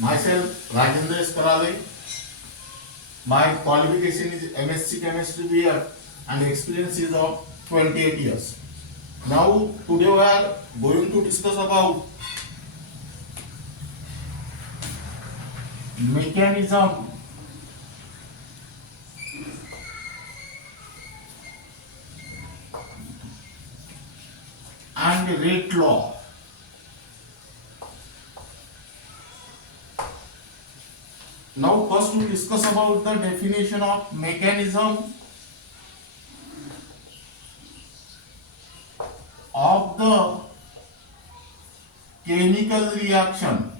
Myself, Rajendra Karale. My qualification is MSc Chemistry BF and experience is of 28 years. Now, today we are going to discuss about mechanism and rate law. Now first we discuss about the definition of mechanism of the chemical reaction.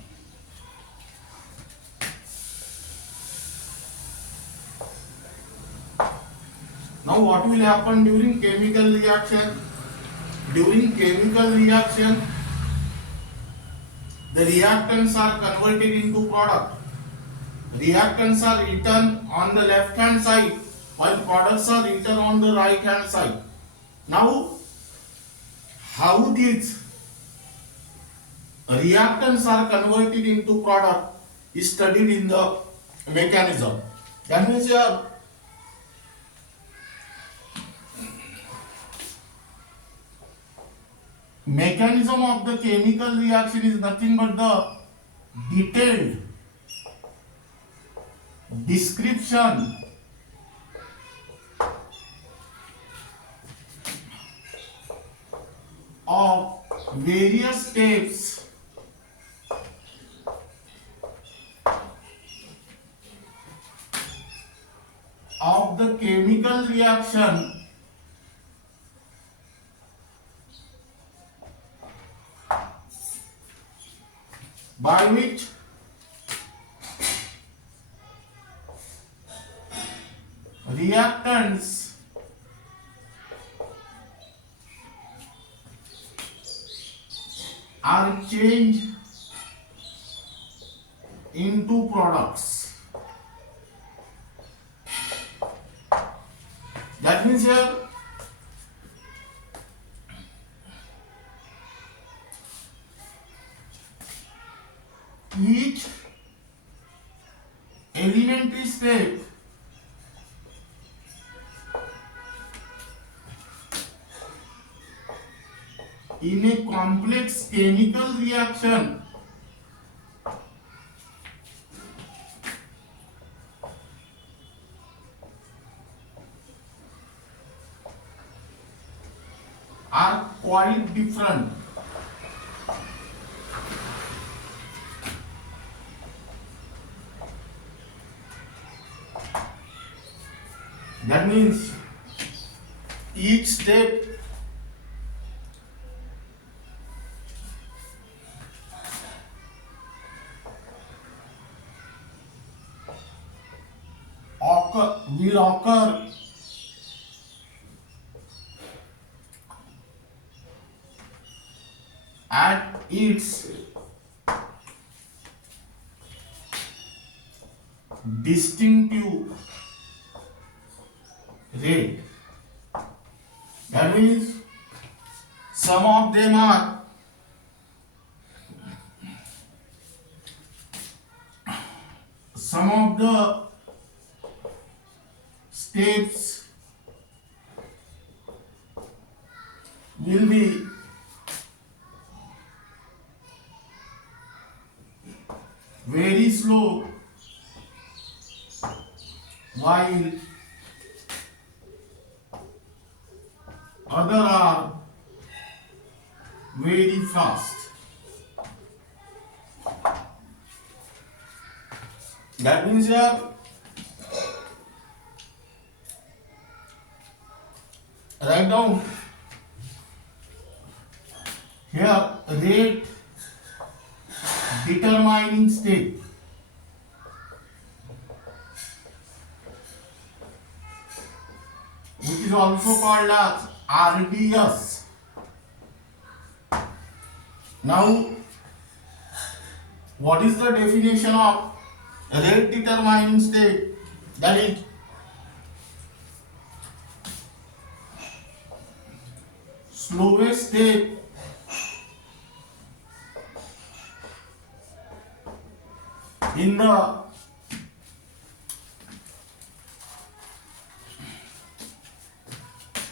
Now what will happen during chemical reaction? During chemical reaction, the reactants are converted into product. Reactants are written on the left hand side while products are written on the right hand side. Now, how these reactants are converted into product is studied in the mechanism. That means your mechanism of the chemical reaction is nothing but the detailed description of various steps of the chemical reaction by which reactants are changed into products. That means here each elementary step in a complex chemical reaction are quite different. That means each step will occur at its distinctive rate. That means some of them are some of the steps will be very slow while other are very fast. That means here write down here rate determining step, which is also called as RDS. Now, what is the definition of rate determining step? That is slowest step In the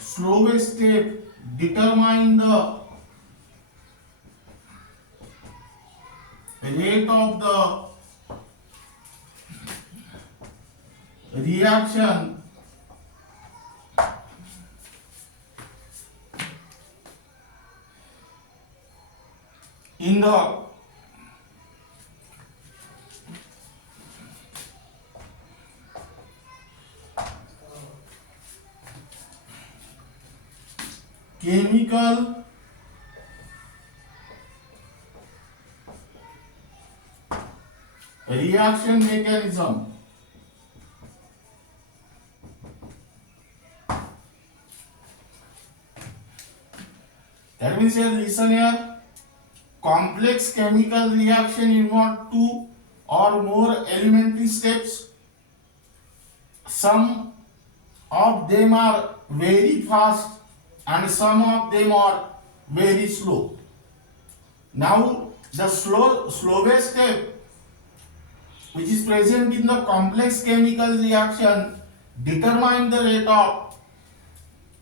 slowest step, determine the rate of the reaction in the chemical reaction mechanism. That means here, listen here, complex chemical reaction involve two or more elementary steps. Some of them are very fast and some of them are very slow. Now the slowest step which is present in the complex chemical reaction determine the rate of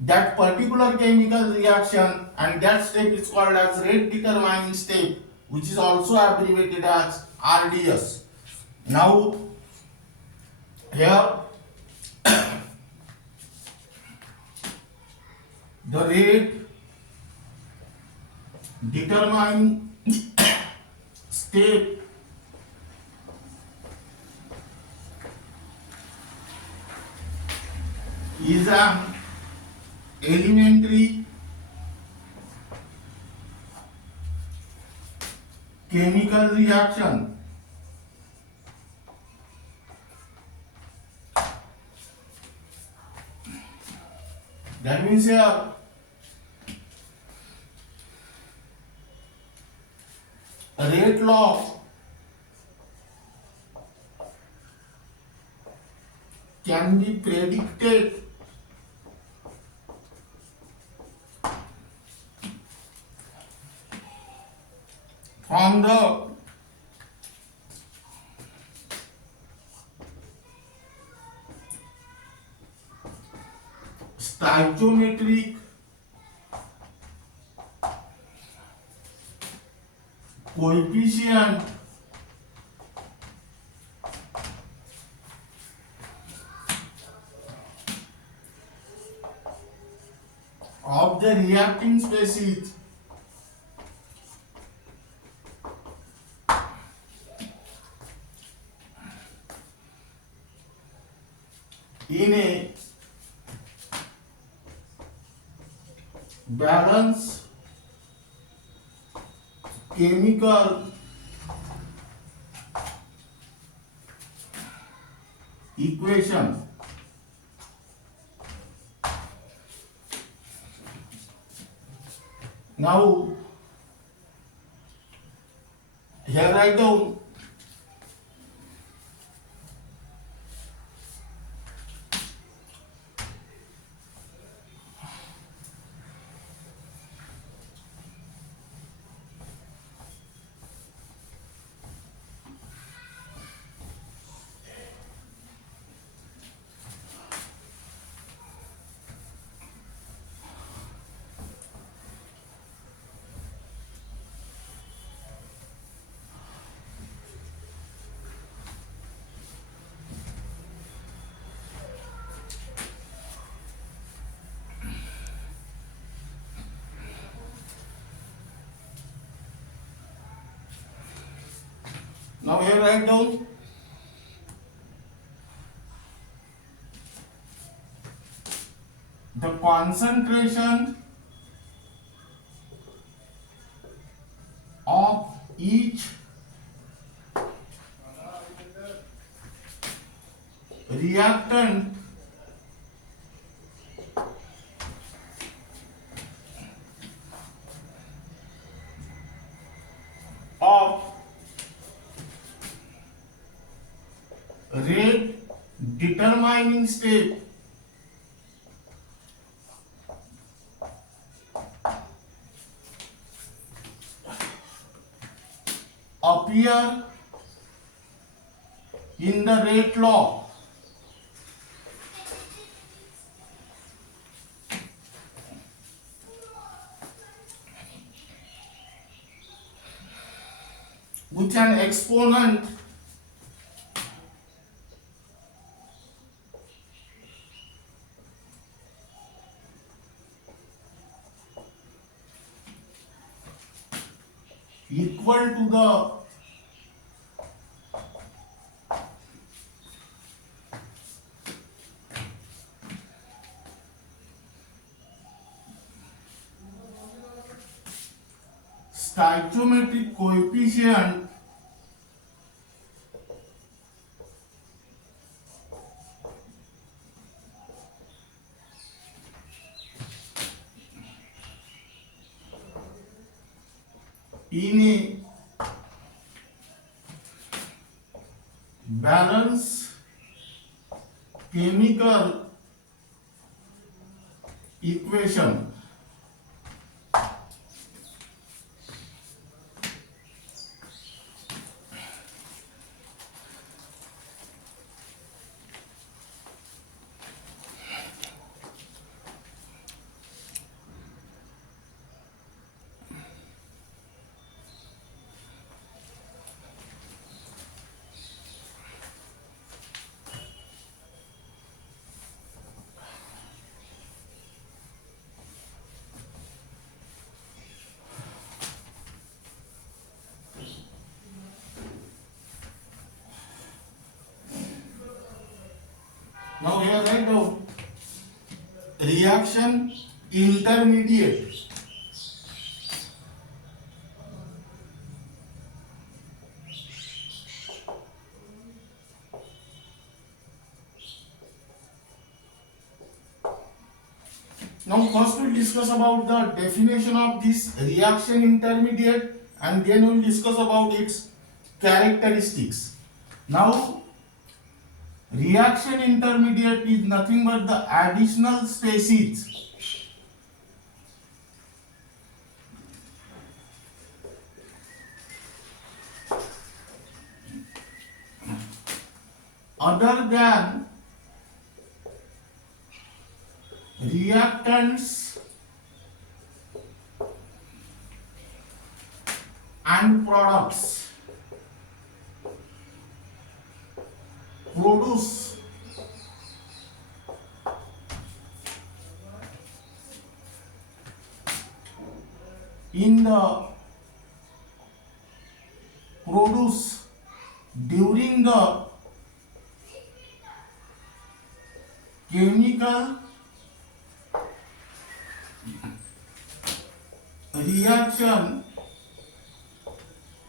that particular chemical reaction, and that step is called as rate determining step, which is also abbreviated as RDS. Now here the rate determining step is an elementary chemical reaction. That means here rate law can be predicted from the stoichiometric coefficient of the reacting species in a balanced chemical equation. Now here write down now here write down the concentration of each reactant of rate determining step appear in the rate law. With an exponent equal to the stoichiometric coefficient in a balance chemical equation. Now here write down reaction intermediate. Now first we'll discuss about the definition of this reaction intermediate and then we'll discuss about its characteristics. Now reaction intermediate is nothing but the additional species other than reactants and products produce during the chemical reaction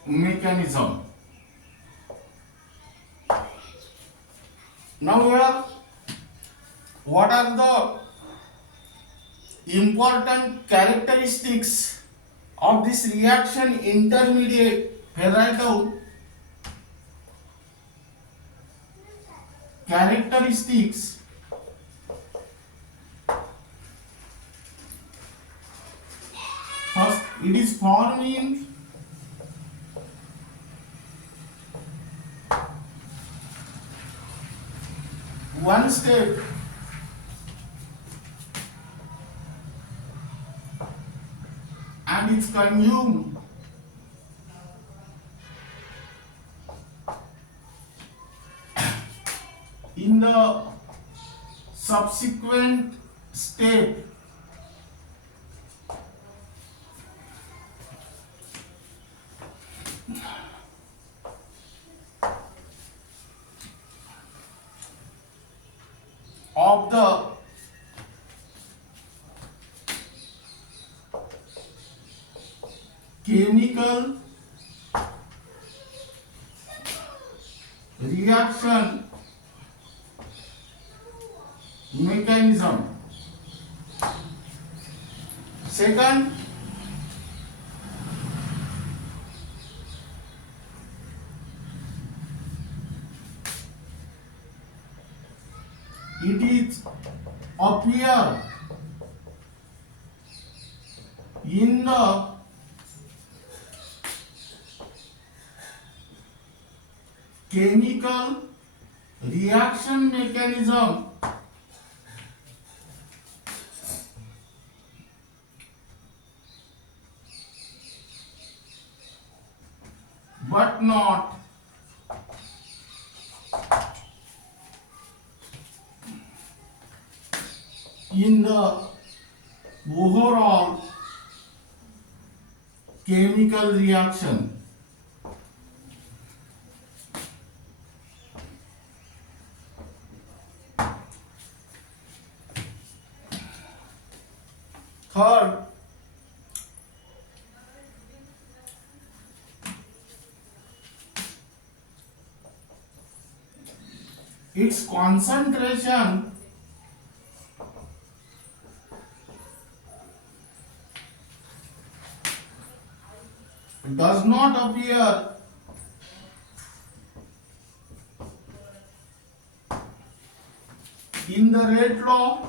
mechanism. Now here, what are the important characteristics of this reaction intermediate? Here write down characteristics first. It is formed in one step and it's consumed in the subsequent step. Of the chemical reaction mechanism. Second, it is appear in the chemical reaction mechanism but not in the overall chemical reaction. Third, its concentration does not appear in the rate law.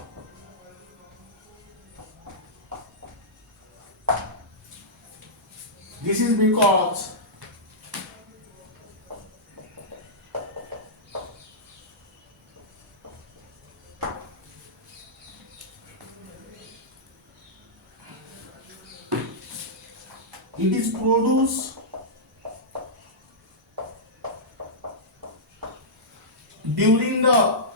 This is because it is produced during the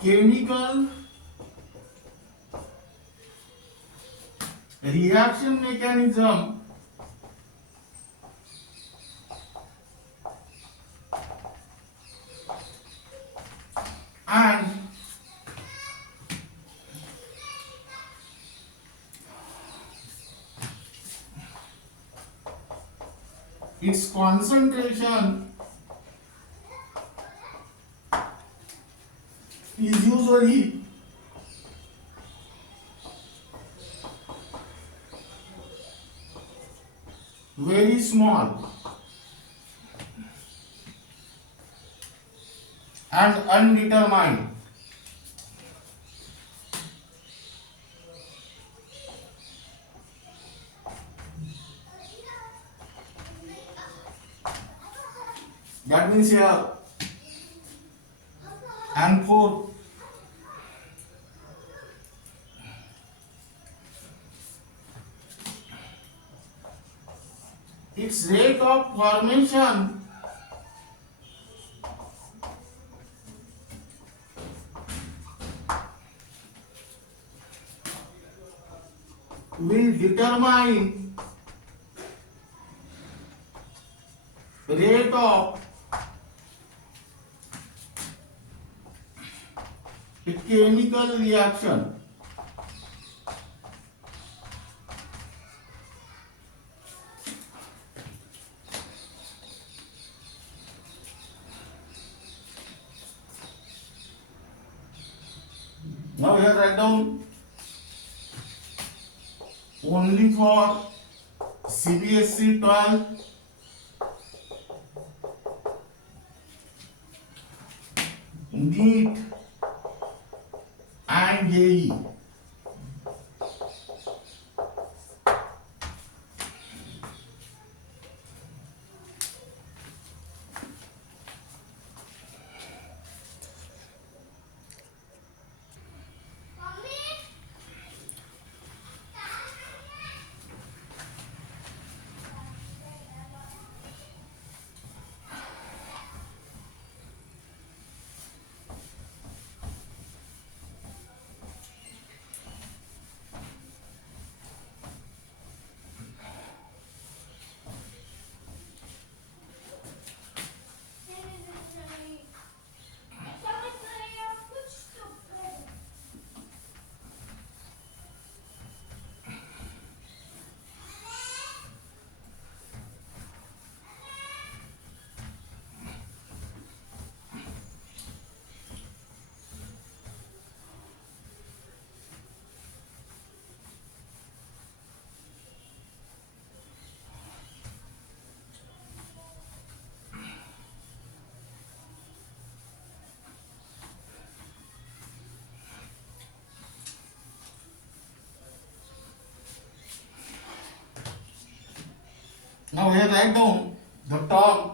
chemical reaction mechanism and its concentration is usually very small and undetermined. That means here, and fourth, its rate of formation will determine rate of a chemical reaction. Now here write down only for CBSE 12 NEET and JEE. Now here write down the term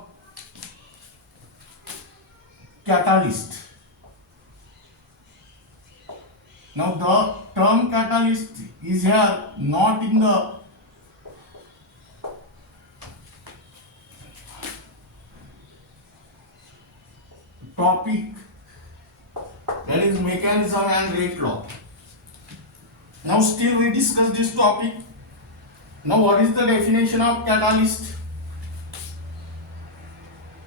catalyst. Now the term catalyst is here not in the topic, that is mechanism and rate law. Now still we discuss this topic. Now what is the definition of catalyst?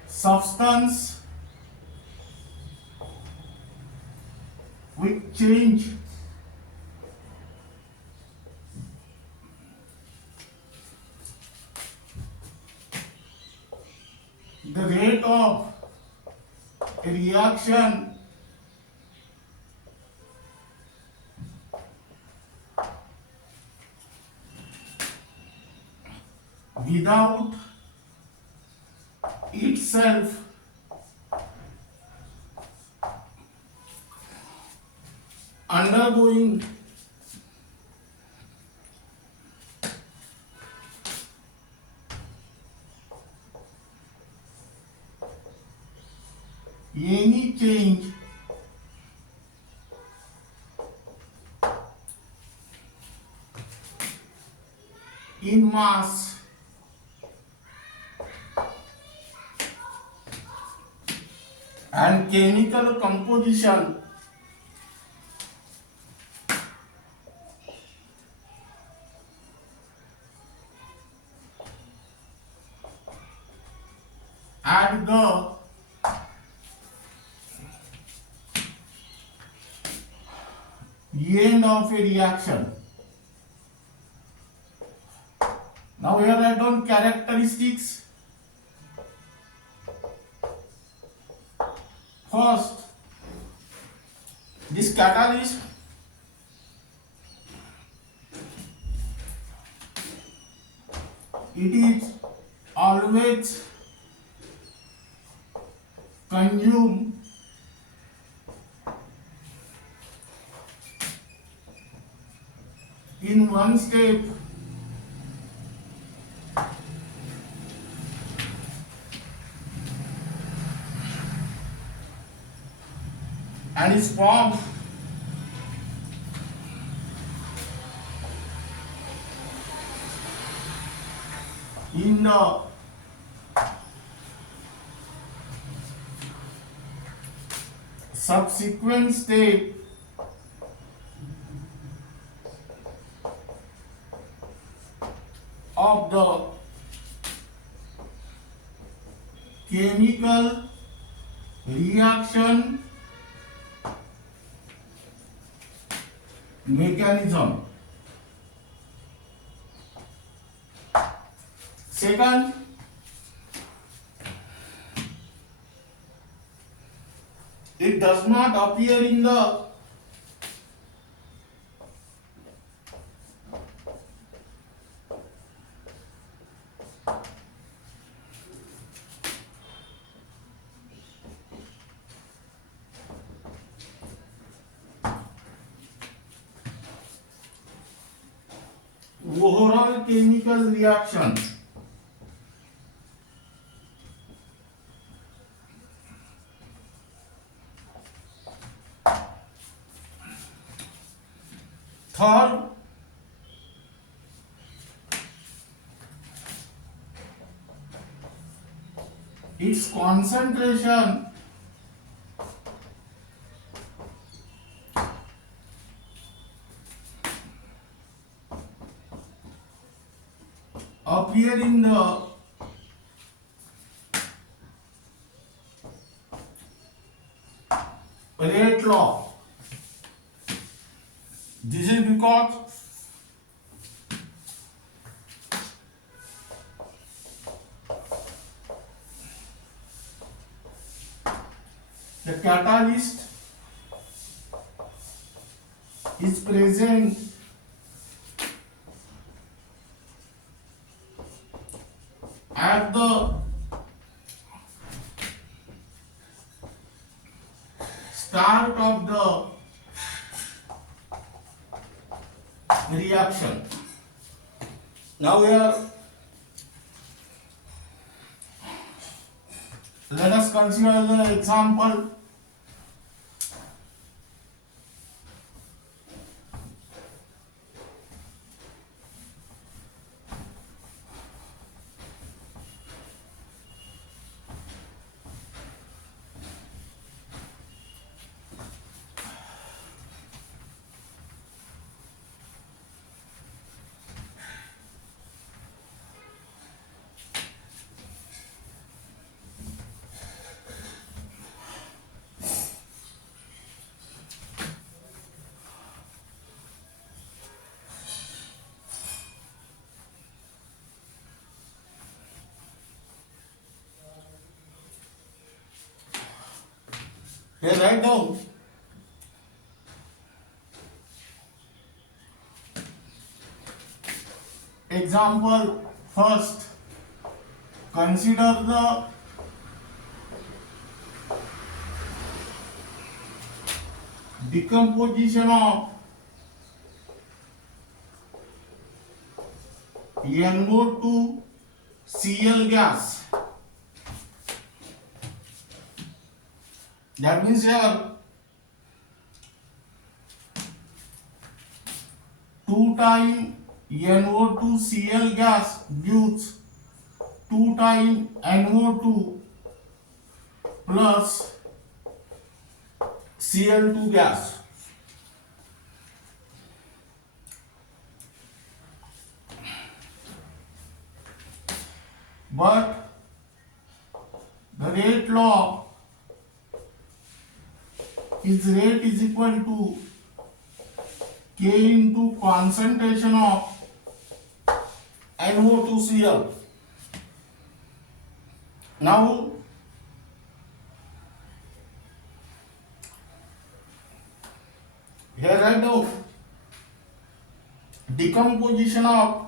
Substance which change the rate of a reaction without itself undergoing any change in mass and chemical composition at the end of a reaction. Now here write down characteristics. First, this catalyst it is always consumed in one step and is formed in the subsequent step of the chemical reaction mechanism. Second, it does not appear in the overall chemical reaction. Third, its concentration appear in the rate law. This is because the catalyst is present at the start of the reaction. Now here Let us consider the example. Here write down example first. Consider the decomposition of NO2Cl gas. That means here 2 times NO2Cl gas gives 2 times NO2 plus Cl2 gas. But the rate law is rate is equal to K into concentration of NO2Cl. Now here write down decomposition of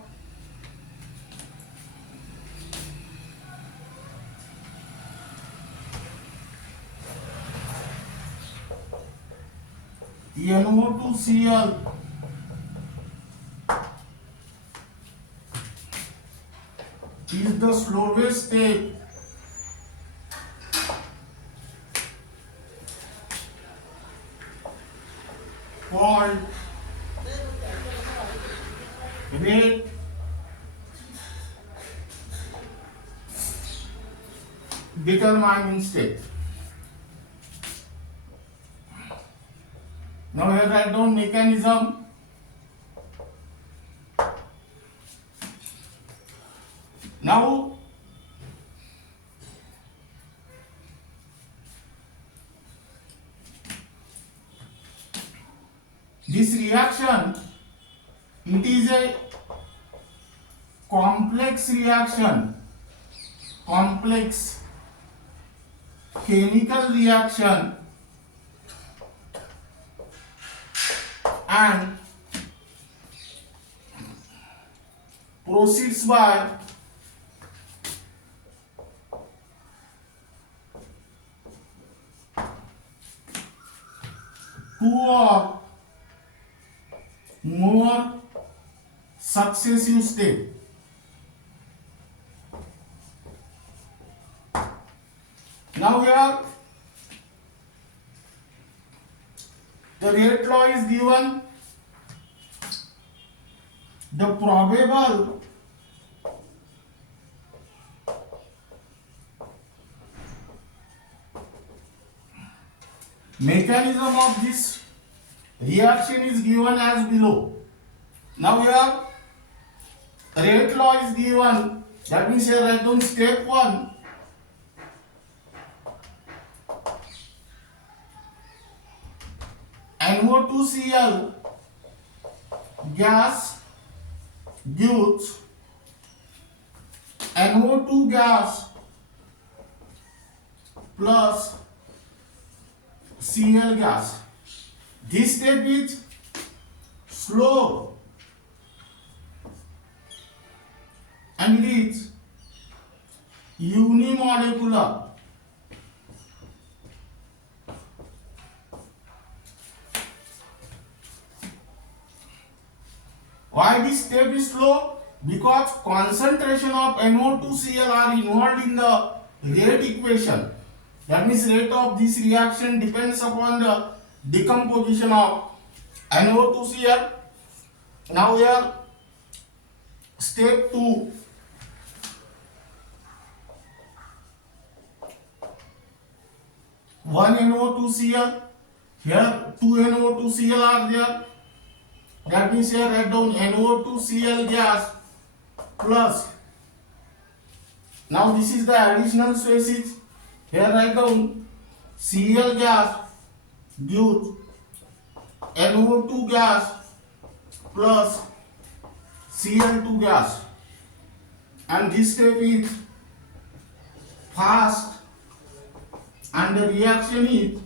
NO2Cl is the slowest step called rate determining step. Now here write down mechanism. Now this reaction, it is a complex reaction, complex chemical reaction, and proceeds by two or more successive steps. Now here the rate law is given. The probable mechanism of this reaction is given as below. Now here rate law is given. That means here write down step 1. NO2Cl gas gives NO2 gas plus Cl gas. This step is slow and it is unimolecular. Why this step is slow? Because concentration of NO2Cl are involved in the rate equation. That means rate of this reaction depends upon the decomposition of NO2Cl. Now here step 2, 1 NO2Cl, here 2 NO2Cl are there. That means here write down NO2Cl gas plus, now this is the additional species, here write down Cl gas gives NO2 gas plus Cl2 gas, and this step is fast and the reaction is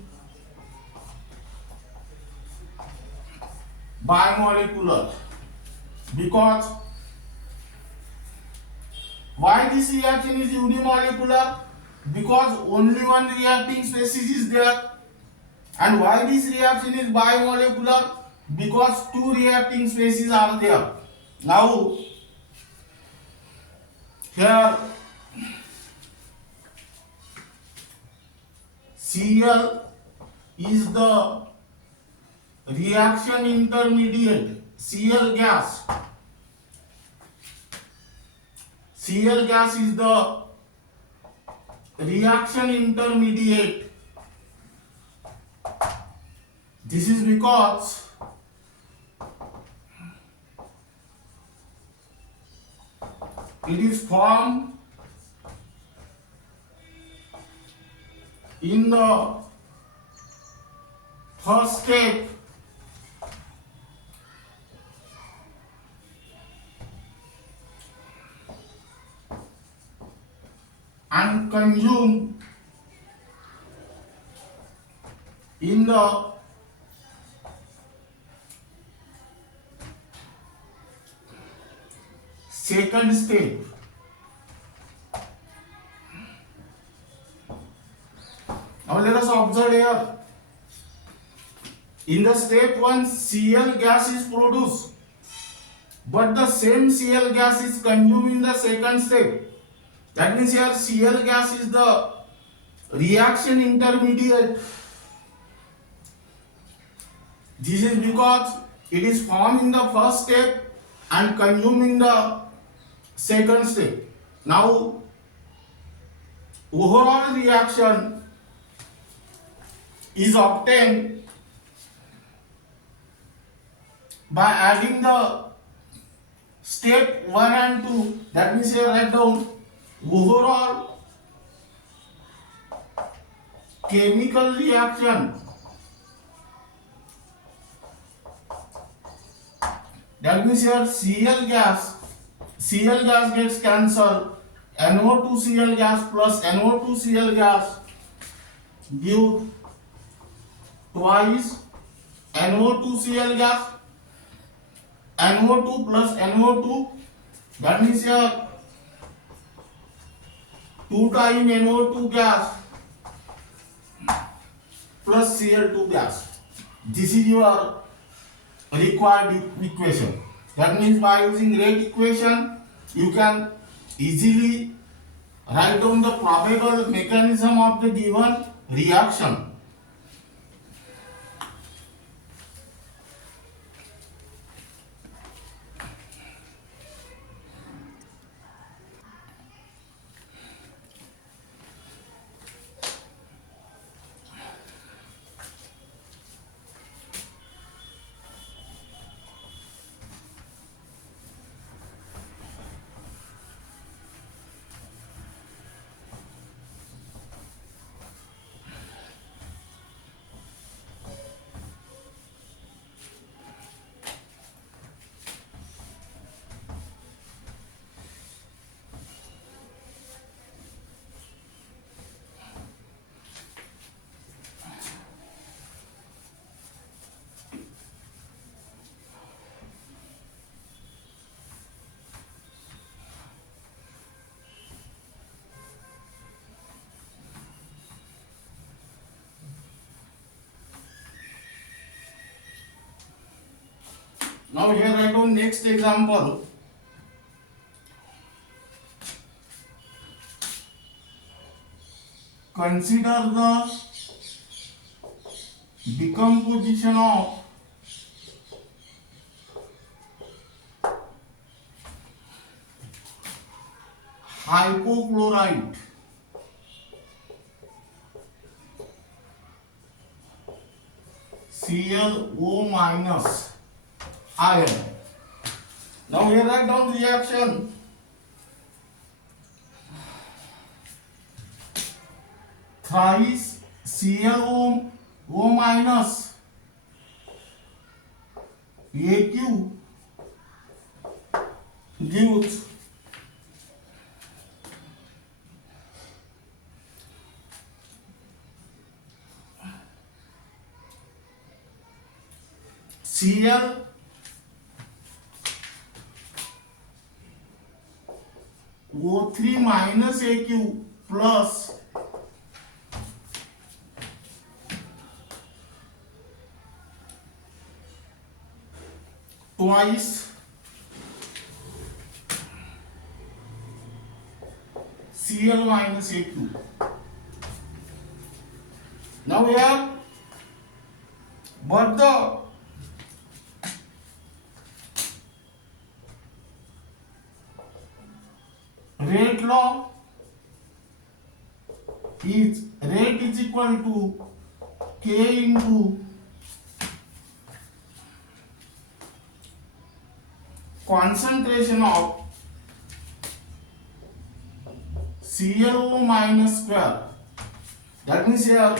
bimolecular. Because why this reaction is unimolecular? Because only one reacting species is there. And why this reaction is bimolecular? Because two reacting species are there. Now here Cl is the reaction intermediate. Cl gas is the reaction intermediate. This is because it is formed in the first step and consumed in the second step. Now let us observe here. In the step 1, Cl gas is produced, but the same Cl gas is consumed in the second step. That means here Cl gas is the reaction intermediate. This is because it is formed in the first step and consumed in the second step. Now overall reaction is obtained by adding the step 1 and 2. That means here write down overall chemical reaction. That means here Cl gas gets cancelled. NO2Cl gas plus NO2Cl gas give twice NO2Cl gas. NO2 plus NO2, that means here 2 times NO2 gas plus Cl2 gas. This is your required equation. That means by using rate equation you can easily write down the probable mechanism of the given reaction. Now here I go next example. consider the decomposition of hypochlorite ClO minus iron. Now here write down the reaction. Thrice ClO minus AQ gives Cl O3 minus AQ plus twice Cl minus AQ. Now here, but the rate law is rate is equal to K into concentration of ClO minus square. That means here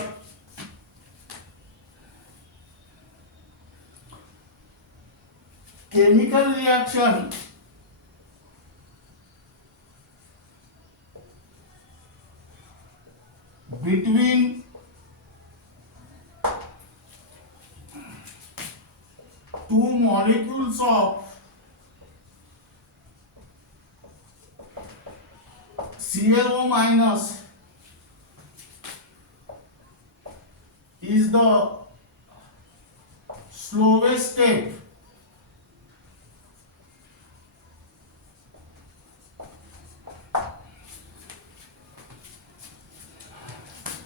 chemical reaction between two molecules of ClO minus is the slowest step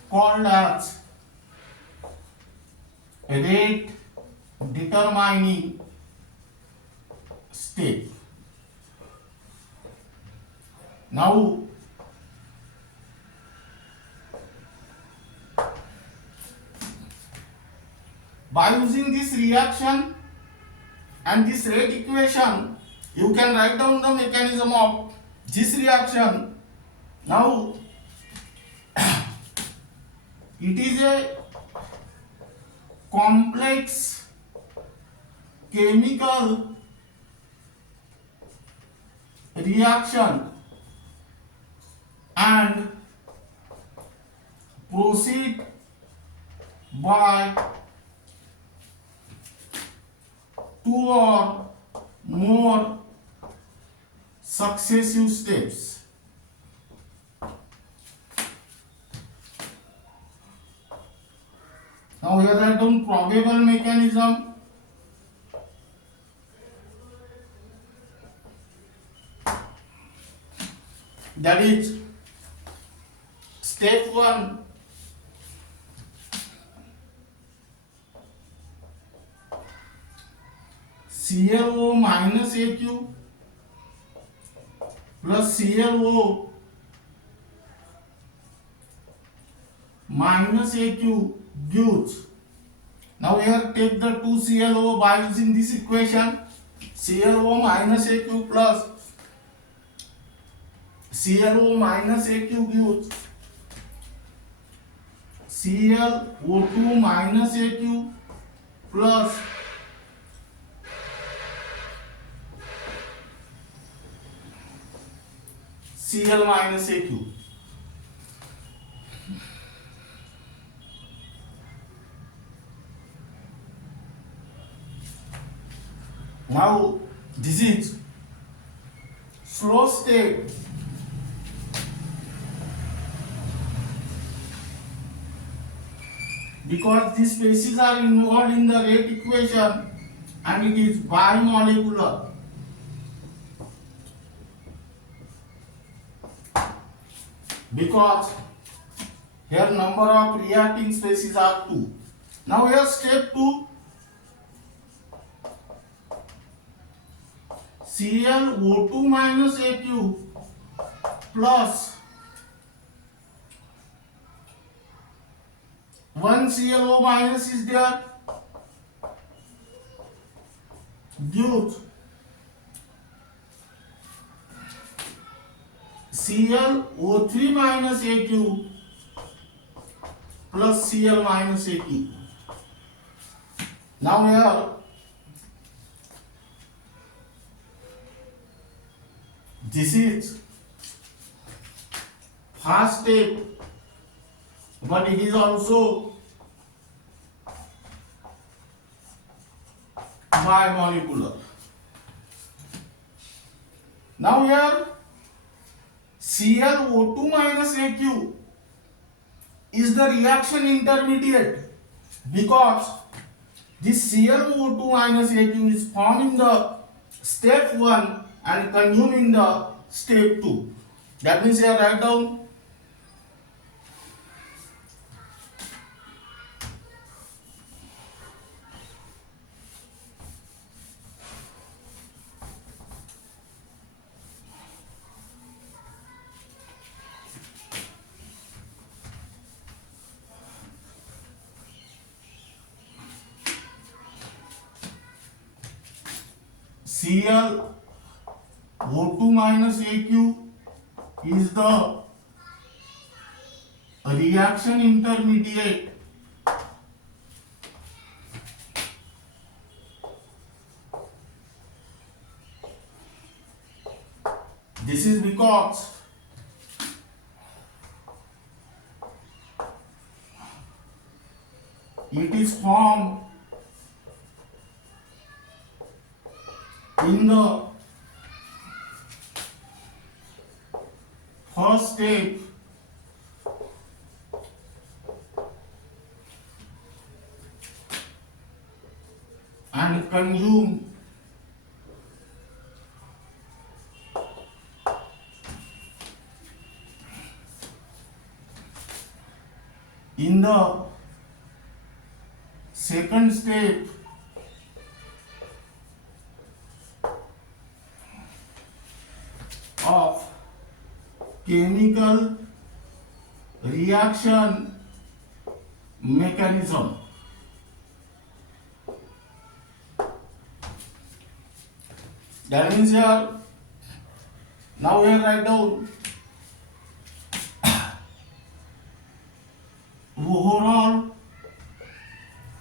called as rate determining step. Now by using this reaction and this rate equation, you can write down the mechanism of this reaction. Now it is a complex chemical reaction and proceed by two or more successive steps. Now here write down probable mechanism. That is step 1, ClO minus AQ plus ClO minus AQ gives. Now here take the 2 ClO by using this equation. ClO minus AQ plus ClO minus AQ gives ClO2 minus AQ plus Cl minus AQ. Now this is slow step because these species are involved in the rate equation and it is bimolecular. Because Here number of reacting species are 2. Now here step 2, ClO2 minus Aq plus 1 ClO minus is there, gives ClO3 minus Aq plus Cl minus Aq. Now here this is first step, but it is also bimolecular. Now here ClO2 minus Aq is the reaction intermediate, because this ClO2 minus Aq is formed in the step 1 and consumed in the step 2. That means here write down ClO2 minus Aq is the reaction intermediate this is because it is formed in the first step and consumed in the second step of chemical reaction mechanism. That means here, now here write down overall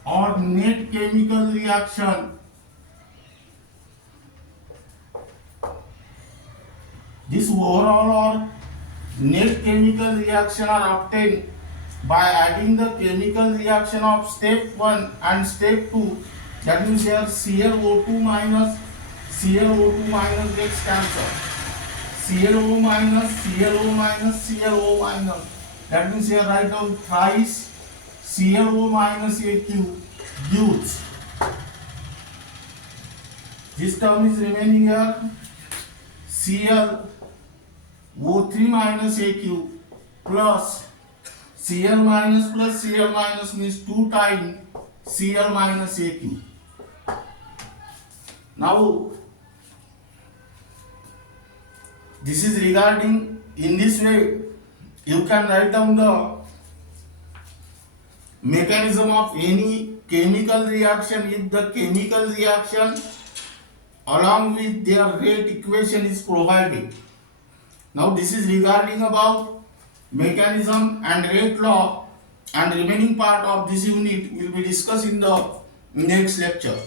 or net chemical reaction. This overall or net chemical reaction are obtained by adding the chemical reaction of step 1 and step 2. That means here ClO2 minus gets cancelled. ClO minus, ClO minus, ClO minus. That means here write down thrice ClO minus Aq gives. This term is remaining here. ClO3 minus Aq plus Cl minus plus Cl minus means 2 times Cl minus Aq. Now this is regarding, in this way you can write down the mechanism of any chemical reaction if the chemical reaction along with their rate equation is provided. Now this is regarding about mechanism and rate law, and remaining part of this unit will be discussed in the next lecture.